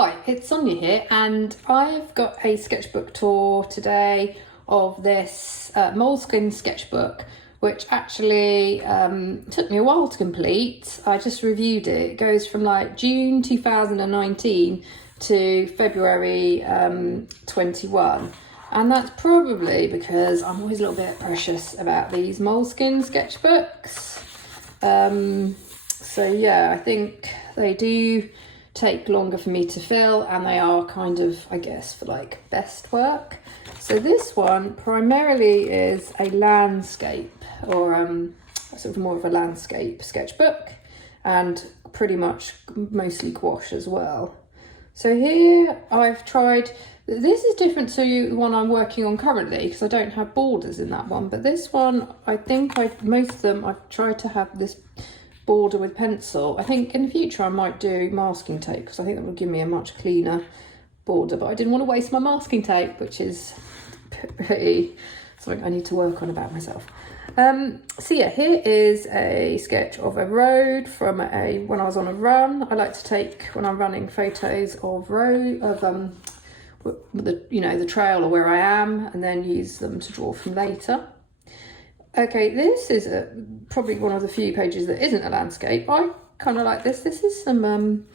Hi, it's Sonia here, and I've got a sketchbook tour today of this moleskine sketchbook, which actually took me a while to complete. I just reviewed it. It goes from like June 2019 to February 21, and that's probably because I'm always a little bit precious about these moleskine sketchbooks. So yeah, I think they do take longer for me to fill, and they are kind of, I guess, for like best work. So this one primarily is a landscape, or sort of more of a landscape sketchbook, and pretty much mostly gouache as well. So here I've tried, this is different to the one I'm working on currently because I don't have borders in that one, but this one, I think most of them I've tried to have this border with pencil. I think in the future I might do masking tape because I think that would give me a much cleaner border, but I didn't want to waste my masking tape, which is pretty something I need to work on about myself. So yeah, here is a sketch of a road from when I was on a run. I like to take, when I'm running, photos of the trail or where I am, and then use them to draw from later. Okay, this is probably one of the few pages that isn't a landscape. I kind of like this. This is some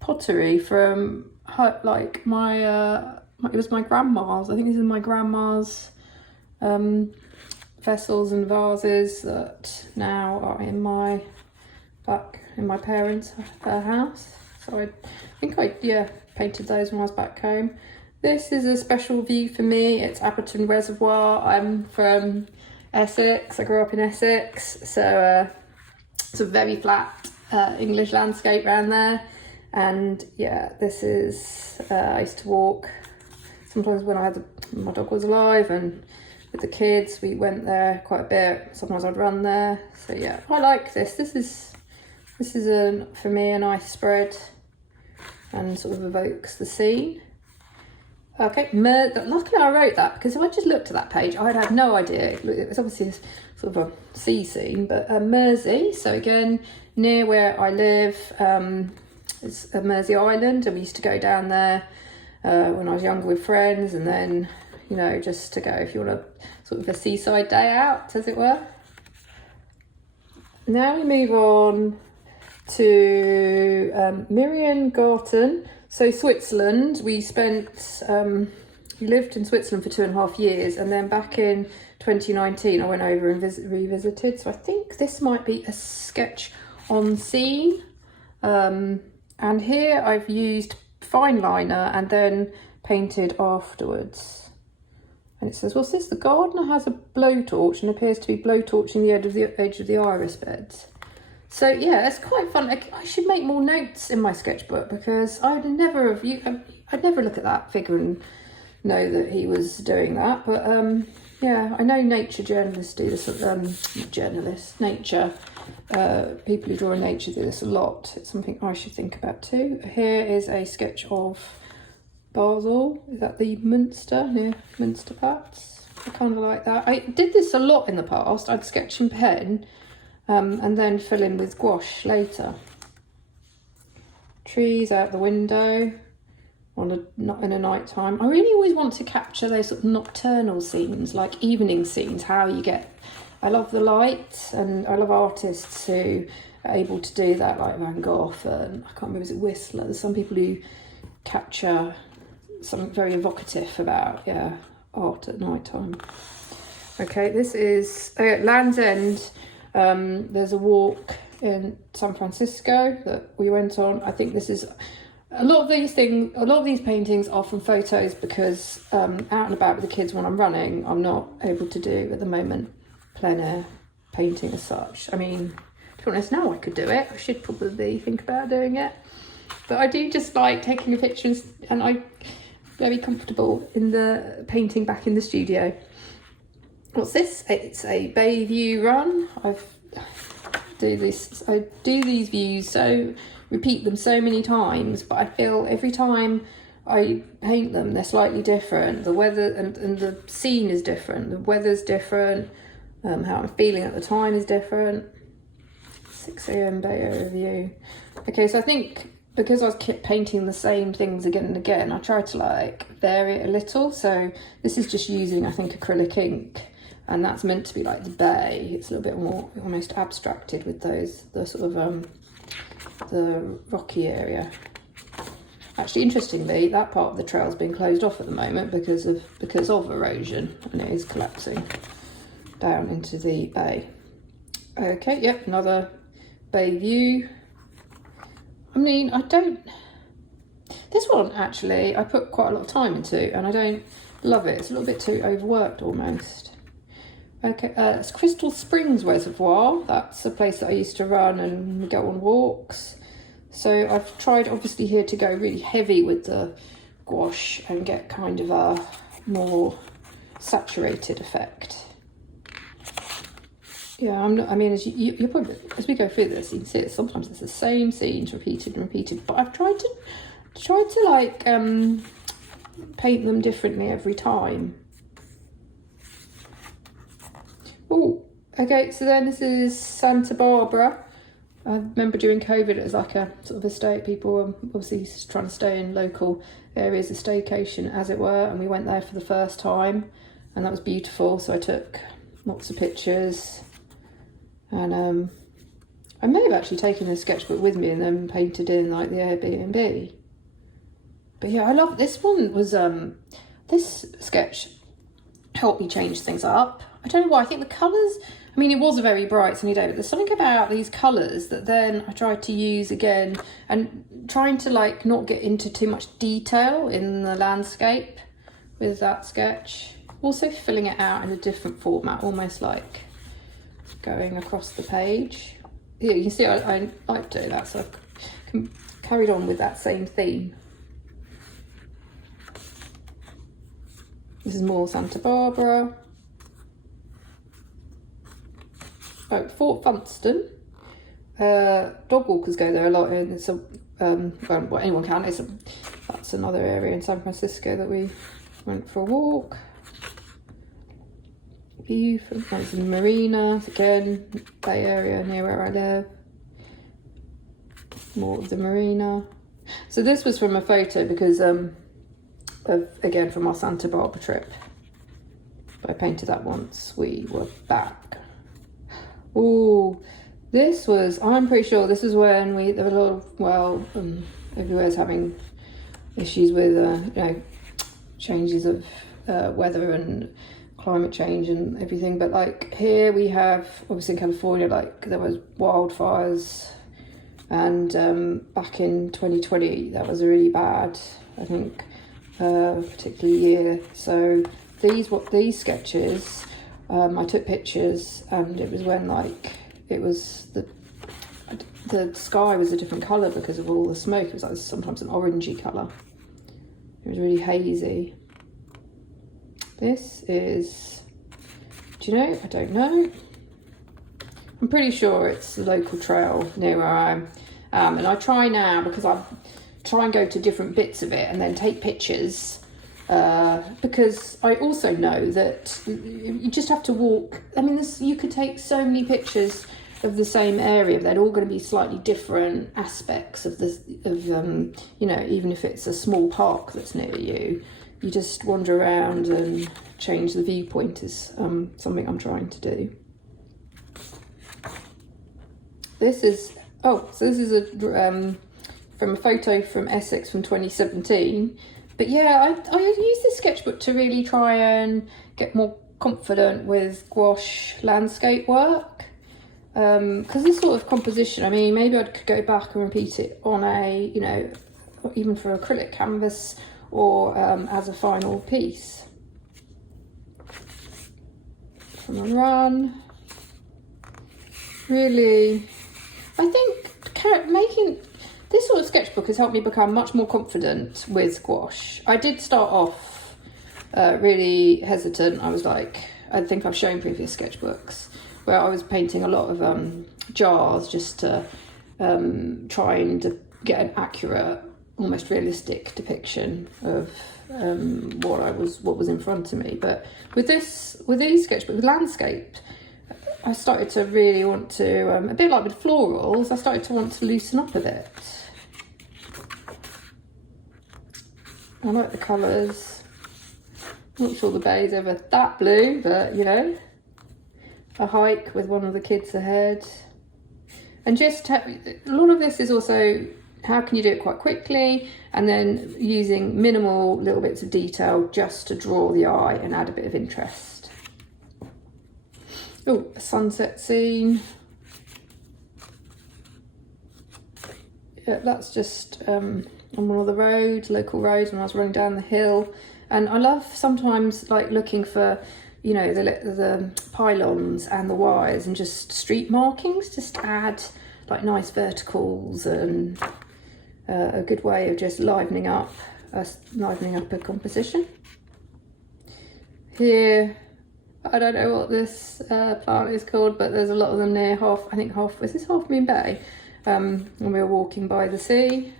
pottery from like it was my grandma's. I think this is my grandma's vessels and vases that now are back in my parents' house. So I think I painted those when I was back home. This is a special view for me. It's Appleton Reservoir. I'm from Essex. I grew up in Essex, so it's a very flat English landscape around there. And yeah, this is I used to walk sometimes when my dog was alive, and with the kids we went there quite a bit. Sometimes I'd run there. So yeah, I like this. This is for me a nice spread and sort of evokes the scene. Okay, luckily I wrote that, because if I just looked at that page, I'd have no idea. It was obviously sort of a sea scene, but Mersey, so again, near where I live, it's Mersey Island, and we used to go down there when I was younger with friends, and then, just to go if you want sort of a seaside day out, as it were. Now we move on to Miriam Garten. So Switzerland, we lived in Switzerland for 2.5 years, and then back in 2019 I went over and revisited. So I think this might be a sketch on scene. And here I've used fine liner and then painted afterwards. And it says, what's this? The gardener has a blowtorch and appears to be blowtorching the edge of the iris beds. So yeah, it's quite fun. I should make more notes in my sketchbook, because I'd never look at that figure and know that he was doing that. But yeah, I know nature journalists do this. People who draw in nature do this a lot. It's something I should think about too. Here is a sketch of Basel. Is that the Münster, near Münsterplatz? I kind of like that. I did this a lot in the past. I'd sketch in pen. And then fill in with gouache later. Trees out the window not in a night time. I really always want to capture those sort of nocturnal scenes, like evening scenes. I love the light, and I love artists who are able to do that, like Van Gogh, and I can't remember, is it Whistler? There's some people who capture something very evocative about art at night time. Okay, this is Land's End. There's a walk in San Francisco that we went on. I think this is a lot of these paintings are from photos, because out and about with the kids when I'm running, I'm not able to do at the moment plein air painting as such. I mean, to be honest, now I could do it. I should probably think about doing it, but I do just like taking the pictures, and I'm very comfortable in the painting back in the studio. What's this? It's a Bayview run. I do these views, repeat them so many times, but I feel every time I paint them, they're slightly different. The weather and the scene is different. The weather's different. How I'm feeling at the time is different. 6 a.m. Bayo review. Okay, so I think because I kept painting the same things again and again, I tried to like vary it a little. So this is just using, I think, acrylic ink, and that's meant to be like the bay. It's a little bit more almost abstracted with those, the sort of the rocky area. Actually, interestingly, that part of the trail's been closed off at the moment because of erosion, and it is collapsing down into the bay. Okay, yep, another bay view. I mean, this one actually I put quite a lot of time into, and I don't love it. It's a little bit too overworked almost. Okay, it's Crystal Springs Reservoir. That's a place that I used to run and go on walks. So I've tried obviously here to go really heavy with the gouache and get kind of a more saturated effect. Yeah, I mean, as you probably, as we go through this, you can see it. Sometimes it's the same scenes repeated and repeated. But I've tried to like paint them differently every time. Oh, okay. So then this is Santa Barbara. I remember during COVID, it was like a sort of people were obviously trying to stay in local areas, a staycation as it were, and we went there for the first time, and that was beautiful. So I took lots of pictures, and I may have actually taken a sketchbook with me and then painted in like the Airbnb. But yeah, I love this one. Was this sketch helped me change things up. I don't know why. I think the colours, I mean, it was a very bright sunny day, but there's something about these colours that then I tried to use again, and trying to like not get into too much detail in the landscape with that sketch. Also filling it out in a different format, almost like going across the page. Yeah, you can see I like to do that, so I've carried on with that same theme. This is more Santa Barbara. Oh, Fort Funston. Dog walkers go there a lot, and it's a well, anyone can. That's another area in San Francisco that we went for a walk. View from that's the marina again, Bay Area near where I live. More of the marina. So this was from a photo because again from our Santa Barbara trip. But I painted that once we were back. Oh, this was, I'm pretty sure this was when there were a lot of, well, everywhere's having issues with, you know, changes of weather and climate change and everything. But like here we have, obviously in California, like there was wildfires, and back in 2020, that was a really bad, I think, particular year. So these sketches, I took pictures, and it was when like it was the sky was a different colour because of all the smoke. It was like sometimes an orangey colour. It was really hazy. This is, do you know? I don't know. I'm pretty sure it's the local trail near where I am, and I try now because I try and go to different bits of it and then take pictures. Because I also know that you just have to walk. I mean, you could take so many pictures of the same area, but they're all going to be slightly different aspects of you know, even if it's a small park that's near you, you just wander around and change the viewpoint is something I'm trying to do. This is, so this is from a photo from Essex from 2017. But yeah, I use this sketchbook to really try and get more confident with gouache landscape work. Because this sort of composition, I mean, maybe I could go back and repeat it on a, you know, even for acrylic canvas or as a final piece. From a run. Really, I think making this sort of sketchbook has helped me become much more confident with gouache. I did start off really hesitant. I was like, I think I've shown previous sketchbooks where I was painting a lot of jars just to try and get an accurate, almost realistic depiction of what was in front of me. But with these sketchbooks, with landscape, I started to really want to, a bit like with florals, I started to want to loosen up a bit. I like the colours. Not sure the bay is ever that blue, but you know, a hike with one of the kids ahead. And just a lot of this is also how can you do it quite quickly, and then using minimal little bits of detail just to draw the eye and add a bit of interest. Oh, a sunset scene. Yeah, that's just on one of the roads, local roads, when I was running down the hill. And I love sometimes like looking for, you know, the pylons and the wires and just street markings, just to add like nice verticals, and a good way of just livening up a composition. Here, I don't know what this plant is called, but there's a lot of them near is this Half Moon Bay? And we were walking by the sea.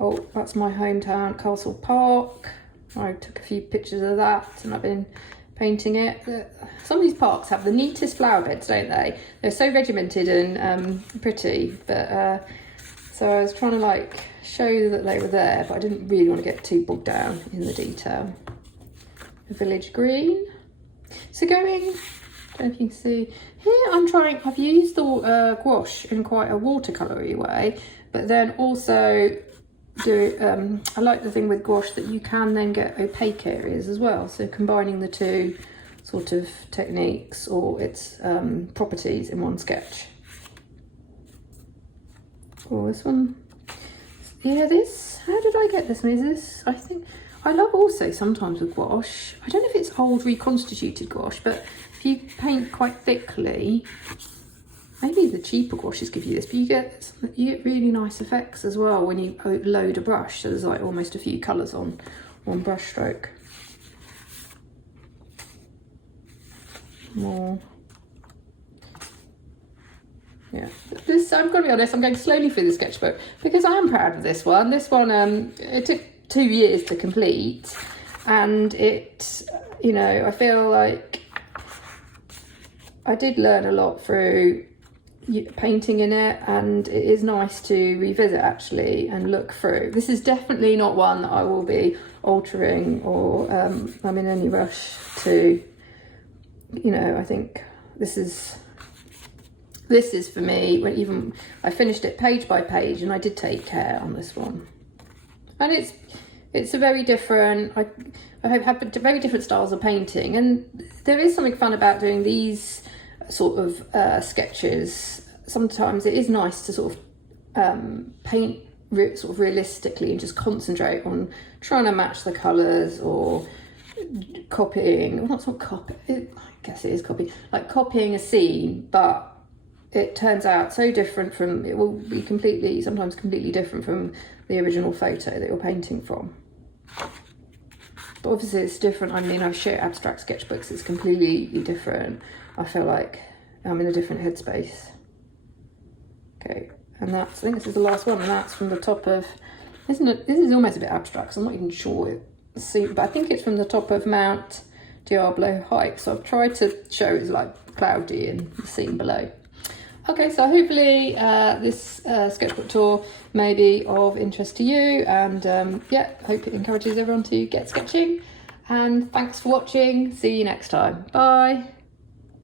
Oh, that's my hometown, Castle Park. I took a few pictures of that and I've been painting it. Some of these parks have the neatest flower beds, don't they? They're so regimented and pretty, but so I was trying to like show that they were there, but I didn't really want to get too bogged down in the detail. The village green. So going, I don't know if you can see, here I've used the gouache in quite a watercolory way, but then also I like the thing with gouache that you can then get opaque areas as well. So combining the two sort of techniques or its properties in one sketch. Oh, this one. Yeah, this, how did I get this one? Is this, I think, I love also sometimes with gouache, I don't know if it's old reconstituted gouache, but if you paint quite thickly, maybe the cheaper gouaches give you this, but you get really nice effects as well when you load a brush. So there's like almost a few colours on one brush stroke. More. Yeah, this, I'm going to be honest, I'm going slowly through the sketchbook because I am proud of this one. This one, it took 2 years to complete, and it, you know, I feel like I did learn a lot through painting in it, and it is nice to revisit actually and look through. This is definitely not one that I will be altering or I'm in any rush to, you know, I think this is for me, when even I finished it page by page, and I did take care on this one. And it's a very different, I have very different styles of painting, and there is something fun about doing these sort of sketches. Sometimes it is nice to sort of paint sort of realistically and just concentrate on trying to match the colours or copying, well, not copy, I guess it is copy, like copying a scene, but it turns out so different from, it will be sometimes completely different from the original photo that you're painting from. But obviously it's different. I mean, I've shared abstract sketchbooks, it's completely different. I feel like I'm in a different headspace. Okay, and I think this is the last one, and that's from the top of, this is almost a bit abstract, so I'm not even sure, but I think it's from the top of Mount Diablo hike. So I've tried to show it's like cloudy and the scene below. Okay, so hopefully this sketchbook tour may be of interest to you, and yeah, hope it encourages everyone to get sketching. And thanks for watching. See you next time. Bye.